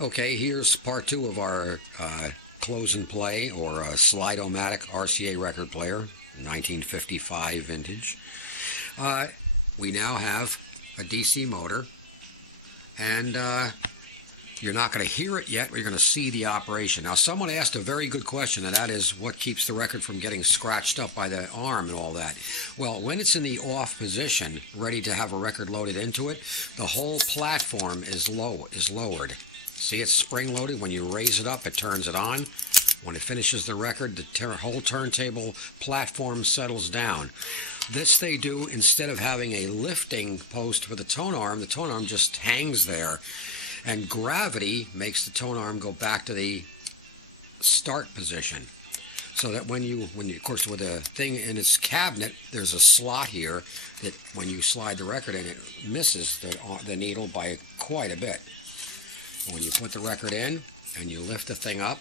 Okay, here's part two of our close and play or Slide-o-matic RCA record player, 1955 vintage. We now have a DC motor, and you're not going to hear it yet, but you're going to see the operation. Now, someone asked a very good question, and that is what keeps the record from getting scratched up by the arm and all that. Well, when it's in the off position, ready to have a record loaded into it, the whole platform is lowered. See, it's spring-loaded. When you raise it up, it turns it on. When it finishes the record, the whole turntable platform settles down. This they do instead of having a lifting post for the tone arm. The tone arm just hangs there, and gravity makes the tone arm go back to the start position. So that when you, of course, with a thing in its cabinet, there's a slot here that when you slide the record in, it misses the needle by quite a bit. When you put the record in and you lift the thing up,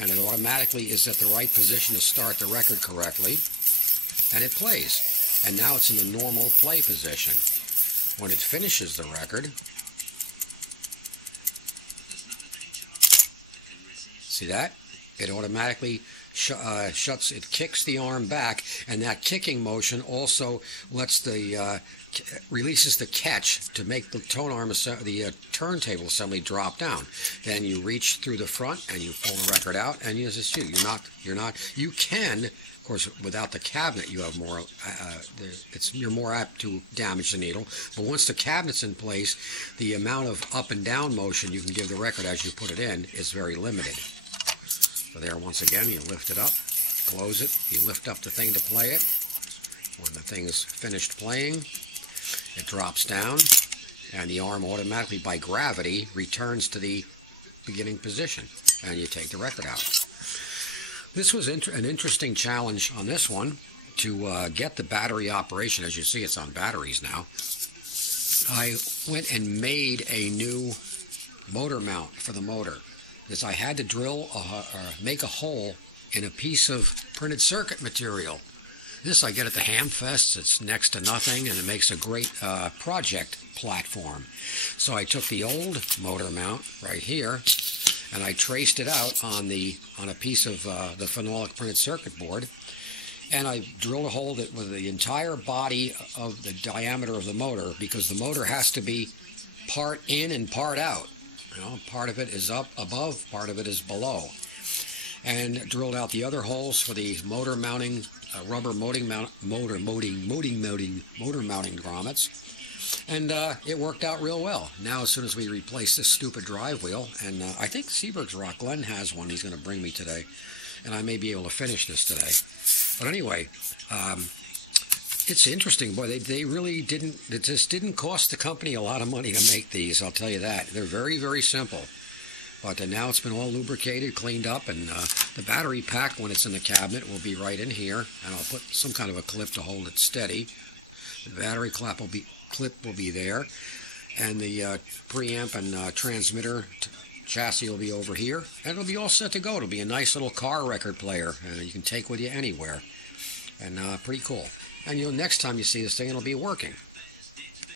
and it automatically is at the right position to start the record correctly, and it plays. And now it's in the normal play position. When it finishes the record, see that? It automatically shuts, it kicks the arm back, and that kicking motion also lets the releases the catch to make the tone arm, the turntable assembly drop down. Then you reach through the front and you pull the record out, and you just shoot. You can, of course, without the cabinet, you have more. You're more apt to damage the needle. But once the cabinet's in place, the amount of up and down motion you can give the record as you put it in is very limited. So there, once again, you lift it up, close it, you lift up the thing to play it. When the thing is finished playing, it drops down, and the arm automatically, by gravity, returns to the beginning position, and you take the record out. This was an interesting challenge on this one to get the battery operation. As you see, it's on batteries now. I went and made a new motor mount for the motor. Is I had to drill or make a hole in a piece of printed circuit material. This I get at the Hamfests. It's next to nothing, and it makes a great project platform. So I took the old motor mount right here, and I traced it out on a piece of the phenolic printed circuit board, and I drilled a hole with the entire body of the diameter of the motor, because the motor has to be part in and part out. You know, part of it is up above, part of it is below. And drilled out the other holes for the motor mounting, rubber motor mounting grommets. And it worked out real well. Now, as soon as we replace this stupid drive wheel, and I think Seaberg's Rock, Glenn has one he's going to bring me today, and I may be able to finish this today. But anyway, it's interesting, boy. They really didn't. It just didn't cost the company a lot of money to make these. I'll tell you that. They're very, very simple. But now it's been all lubricated, cleaned up, and the battery pack, when it's in the cabinet, will be right in here. And I'll put some kind of a clip to hold it steady. The battery clip will be there, and the preamp and transmitter chassis will be over here, and it'll be all set to go. It'll be a nice little car record player, you can take with you anywhere, and pretty cool. And next time you see this thing, it'll be working.